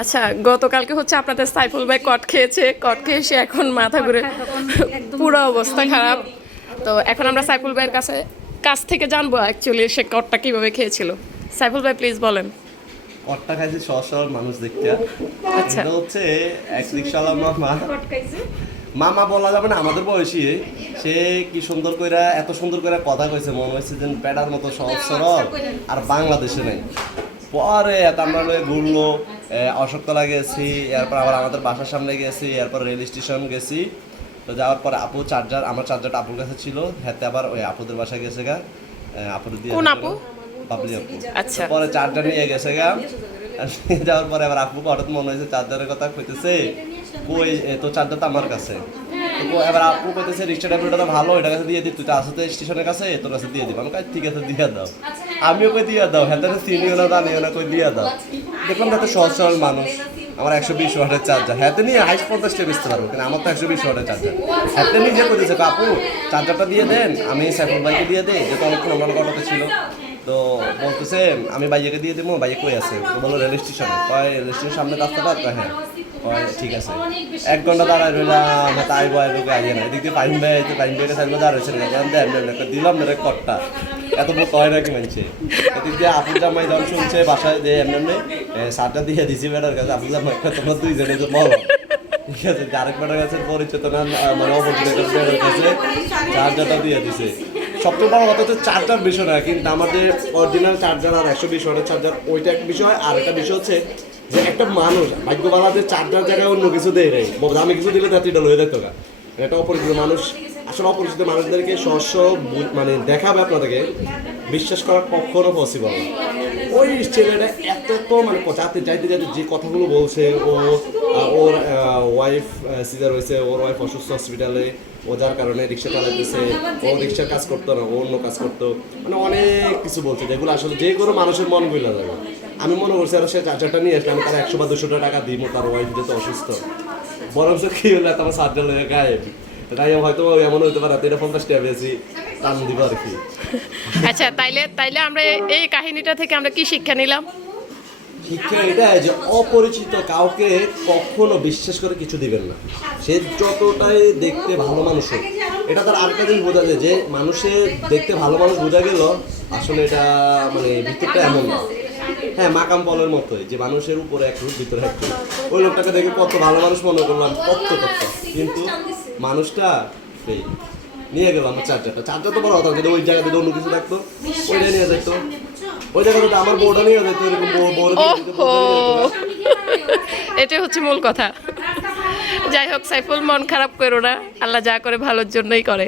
আচ্ছা গতকালকে হচ্ছে আপনাদের সাইফুল ভাই কট খেয়েছে কট খেয়ে সে এখন মাথা ঘুরে পুরো অবস্থা খারাপ। তো এখন আমরা সাইফুল ভাইয়ের কাছে কাছ থেকে জানব অ্যাকচুয়ালি সে কটটা কীভাবে খেয়েছিল। সাইফুল ভাই প্লিজ বলেন। কট্টা খাইছে সহজ সরল মানুষ দেখতে। আচ্ছা। হচ্ছে এক রিক্সাওয়ালা মামা। মামা বলা যাবে না আমাদের বয়সী। সে কি সুন্দর কইরা এত সুন্দর করে কথা কইছে মনে হয়েছে যে প্যাডার মতো সহজ সরল আর বাংলাদেশে নেই। পরে এত আমরা ঘুরলো অশোকতলা গেছি এরপর আবার আমাদের বাসার সামনে গেছি এরপর রেল স্টেশন গেছি। তো যাওয়ার পর আপু চার্জার আমার চার্জারটা আপুর কাছে ছিল হাতে আবার ওই আপুদের বাসায় গেছে গা। আপুর দিয়ে কোন আপু? আপু। আচ্ছা। পরে চার্জার নিয়ে গেছে গা। যাওয়ার পরে আবার আপুকে হঠাৎ মনে হয়েছে চার্জারের কথা কইতেছে কই তো চার্জার তো আমার কাছে। এবার আপু কইতেছে রিক্সা ড্রাইভারটা তো ভালো এটা কাছে দিয়ে দিই তুই তো আসতে স্টেশনের কাছে তোর কাছে দিয়ে দিবি। আমি কই ঠিক আছে দিয়ে দাও। আমিও কই দিয়ে দাও। হ্যাঁ তাহলে চিনিও না জানিও না কই দিয়ে দাও। দেখলাম তাতে সহজ সরল মানুষ। আমার একশো বিশ ওয়াটের চার্জার হাতে নিয়ে হাইস পঞ্চাশটা বেচতে পারব কিন্তু আমার তো একশো বিশ ওয়াটের চার্জার হাতে নিজে কইতেছে কাপু চার্জারটা দিয়ে দেন আমি সাইফুল ভাইকে দিয়ে দেই। যেহেতু অনেকক্ষণ আমার কটাতে ছিল। তো বলতেছে আমি বাইকে দিয়ে দেবো বাইকে কই আছে? তো বলো রেল স্টেশনে কয় রেল স্টেশনের সামনে রাস্তাটা হ্যাঁ। ঠিক আছে। এক ঘণ্টা দাঁড়ায় রইলাম তাই বয় লোকে আইয়ে না এদিক ভাই তো পাইন ভাইয়ের সাইড দাঁড়াইছে না এমনি দিলাম না কটটা। এত বড় কয় নাকি মানছে? এদিক দিয়ে আপুর জামাই যখন শুনছে বাসায় যে এমনি সারটা দিয়ে দিছি বেটার কাছে। আপুর জামাই তোমরা দুইজনে যে বলো ঠিক আছে বেটার কাছে পরিচিত না মানে অপরিচিত কাছে চার্জারটা দিয়ে দিছে। সবচেয়ে বড় কথা হচ্ছে চার্জার বিষয় না কিন্তু আমাদের অরিজিনাল চার্জার আর একশো বিশ ওয়াটের চার্জার ওইটা এক বিষয় আর একটা বিষয় হচ্ছে যে একটা মানুষ ভাগ্যবালা যে চার্জার জায়গায় অন্য কিছু দেয় নাই। আমি কিছু দিলে তাতে এটা লয়ে দেখতো একটা অপরিচিত মানুষ, আসলে অপরিচিত মানুষদেরকে সহস্য মানে দেখাবে আপনাদেরকে, বিশ্বাস করা কখনো পসিবল ওই ছেলেটা এত তো মানে যাতে যাইতে যাইতে যে কথাগুলো বলছে, ও ওর ওয়াইফ সিজার হয়েছে, ওর ওয়াইফ অসুস্থ হসপিটালে ও যার কারণে রিক্সা চালাইতেছে ও রিক্সার কাজ করতো না, ও অন্য কাজ করতো। মানে অনেক কিছু বলছে, যেগুলো আসলে যে কোনো মানুষের মন গইলা যাবে। আমি মনে করছি আর সে চার্জারটা নিয়ে আসলে আমি তার একশো বা দুশো টাকা দিব তার ওয়াইফ যেহেতু অসুস্থ। বরঞ্চ কি হলো তোমার চার্জার লেগে গায়েব। তাই হয়তো এমন হতে পারে এটা পঞ্চাশ টাকা বেশি টান দিব আর কি। আচ্ছা তাইলে তাইলে আমরা এই- কাহিনীটা থেকে আমরা কি শিক্ষা নিলাম? শিক্ষা এটাই যে অপরিচিত কাউকে কখনো বিশ্বাস করে কিছু দিবেন না। সে যতটাই দেখতে ভালো মানুষ হোক এটা তার আরেকটা জিনিস বোঝা যায় যে মানুষের দেখতে ভালো মানুষ বোঝা গেল আসলে এটা মানে ভিতরটা এমন না। হ্যাঁ মাকাম বলের মতোই, যে মানুষের উপরে এক রূপ, ভিতরে এক রূপ। ওই লোকটাকে দেখে কত ভালো মানুষ মনে করলাম, কত কত কিন্তু মানুষটা সেই নিয়ে গেলাম আমার চার্জারটা। চার্জার তো বড় কথা, যদি ওই জায়গাতে অন্য কিছু থাকতো, ওইটা নিয়ে যেত। ওই জায়গাতে আমার বউটা নিয়ে যেত, এরকম এটাই হচ্ছে মূল কথা। যাই হোক, সাইফুল মন খারাপ করো না, আল্লাহ যা করে ভালোর জন্যই করে।